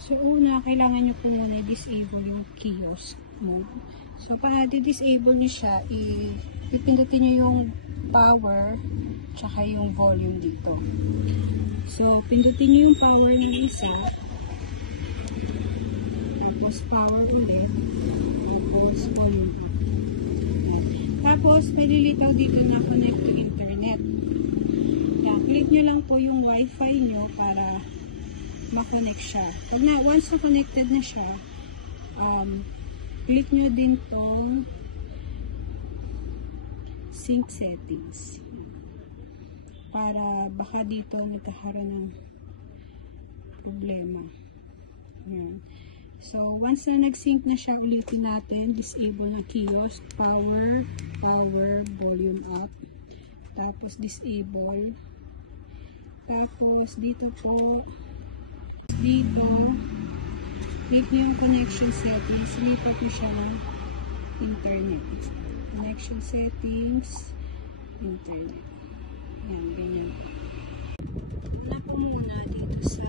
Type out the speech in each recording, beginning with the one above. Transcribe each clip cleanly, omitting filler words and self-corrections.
So, una, kailangan nyo po muna disable yung kiosk mode. So, para di-disable nyo siya, ipindutin nyo yung power, tsaka yung volume dito. So, pindutin nyo yung power ng isa, tapos power ulit, tapos volume. Tapos, pililitaw dito na connect to internet. Yan, click nyo lang po yung wifi nyo para ma-connect siya. Pag once na connected na siya, click nyo din tong sync settings. Para baka dito nagkakaroon ng problema. Yan. So, once na nag-sync na siya, ulitin natin, disable ng kiosk, power, volume up, tapos disable, tapos dito po, dito, click nyo yung connection settings, lipat nyo siya ng internet. Connection settings, internet. Yan, ganyan. Una po muna dito sa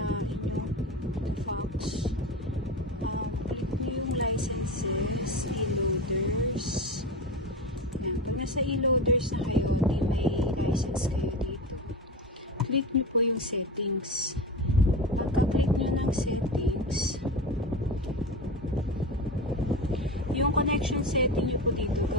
Fox. Click nyo yung licenses, e-loaders. Yan, pag nasa e-loaders na kayo, di may license kayo dito. Click nyo po yung settings. Pagka-click nyo ng settings, yung connection setting nyo po dito,